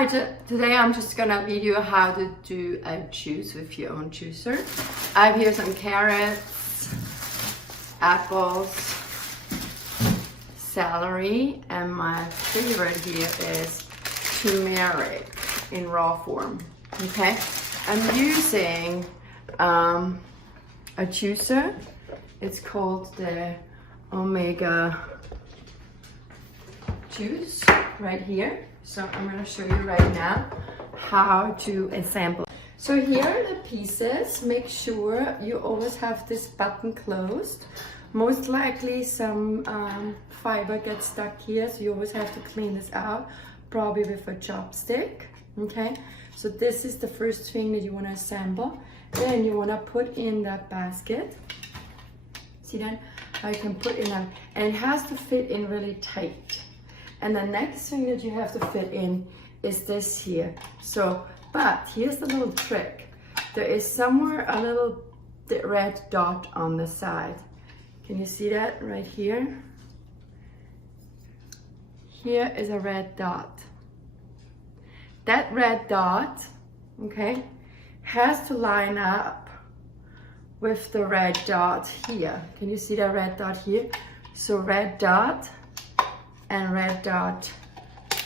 Hi, today I'm just gonna video you how to do a juice with your own juicer. I have here some carrots, apples, celery, and my favorite here is turmeric in raw form. Okay, I'm using a juicer. It's called the Omega juice right here. So I'm going to show you right now how to assemble. So here are the pieces. Make sure you always have this button closed. Most likely some fiber gets stuck here, so you always have to clean this out, probably with a chopstick. Okay, so this is the first thing that you want to assemble. Then you want to put in that basket. See that? I can put in that, and it has to fit in really tight. And the next thing that you have to fit in is this here. So, but here's the little trick. There is somewhere a little red dot on the side. Can you see that right here? Here is a red dot. That red dot, okay, has to line up with the red dot here. Can you see that red dot here? So red dot and red dot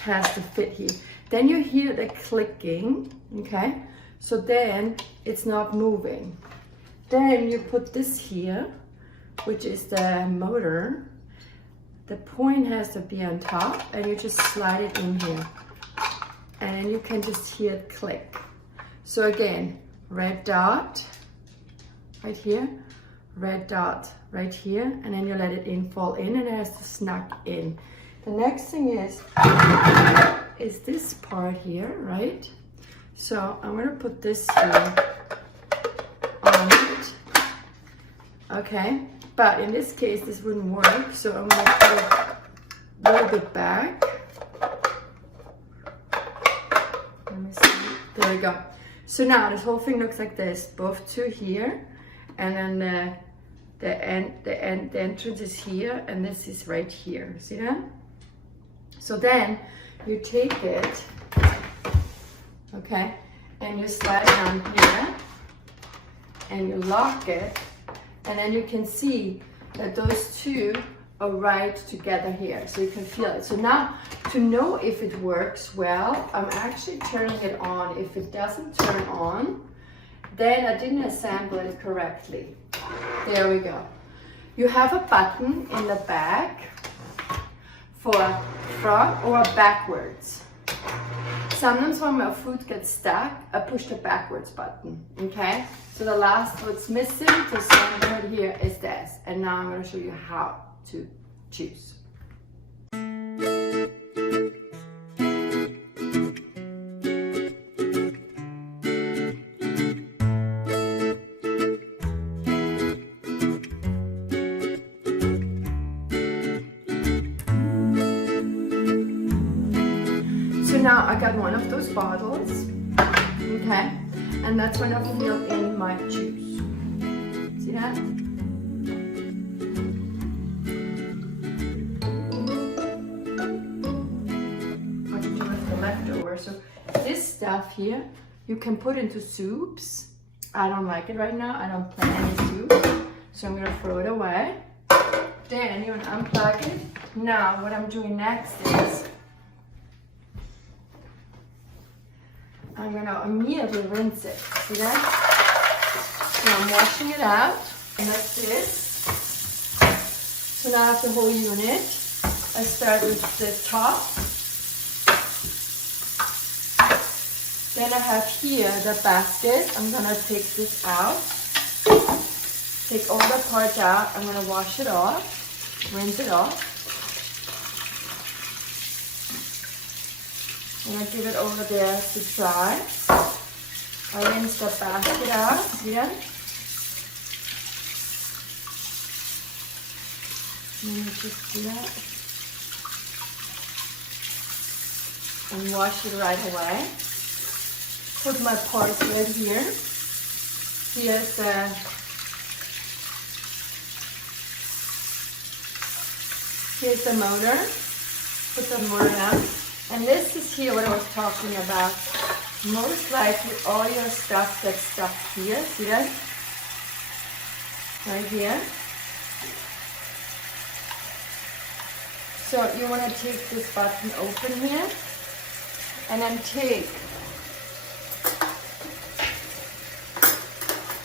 has to fit here. Then you hear the clicking, okay? So then it's not moving. Then you put this here, which is the motor. The point has to be on top, and you just slide it in here. And you can just hear it click. So again, red dot right here, red dot right here, and then you let it fall in, and it has to snug in. The next thing is this part here, right? So I'm gonna put this here on it. Okay, but in this case, this wouldn't work. So I'm gonna put it a little bit back. Let me see. There we go. So now this whole thing looks like this, both two here, and then the entrance is here, and this is right here. See that? So then you take it, okay, and you slide it on here, and you lock it, and then you can see that those two are right together here, so you can feel it. So now, to know if it works well, I'm actually turning it on. If it doesn't turn on, then I didn't assemble it correctly. There we go. You have a button in the back for front or backwards. Sometimes when my food gets stuck, I push the backwards button, okay? So the last what's missing to stand here is this. And now I'm gonna show you how to choose. Now I got one of those bottles, okay, and that's when I fill in my juice. See that? What to do with the leftover? So this stuff here, you can put into soups. I don't like it right now. I don't plan any soup, so I'm gonna throw it away. Then you're gonna unplug it. Now what I'm doing next is I'm gonna immediately rinse it. See that? So I'm washing it out, and that's it. So now I have the whole unit. I start with the top. Then I have here the basket. I'm gonna take this out. Take all the parts out. I'm gonna wash it off, rinse it off. I'm gonna give it over there to dry. I rinse the basket out, see that? Let me just do that. And wash it right away. Put my parts right here. Here's the motor. Put the motor down. And this is here what I was talking about. Most likely all your stuff gets stuck here. See that? Right here. So you want to take this button open here and then take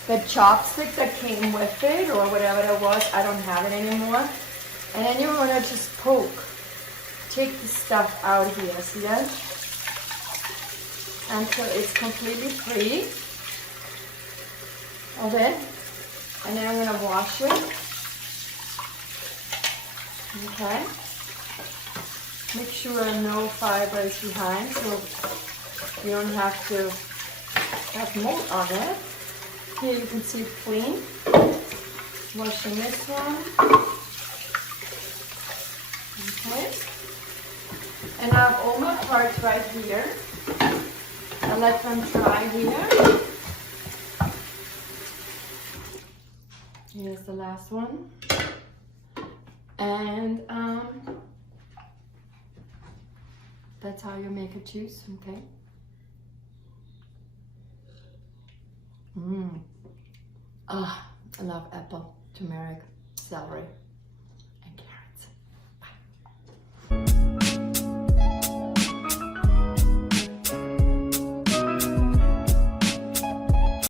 the chopstick that came with it or whatever it was. I don't have it anymore. And then you want to just poke. Take the stuff out here. See that? Until it's completely free of it. And then I'm going to wash it. Okay. Make sure no fiber is behind so you don't have to have mold on it. Here you can see it clean. Washing this one. Okay. And I have all my parts right here. I'll let them dry here. Here's the last one. And that's how you make a juice, okay? I love apple, turmeric, celery.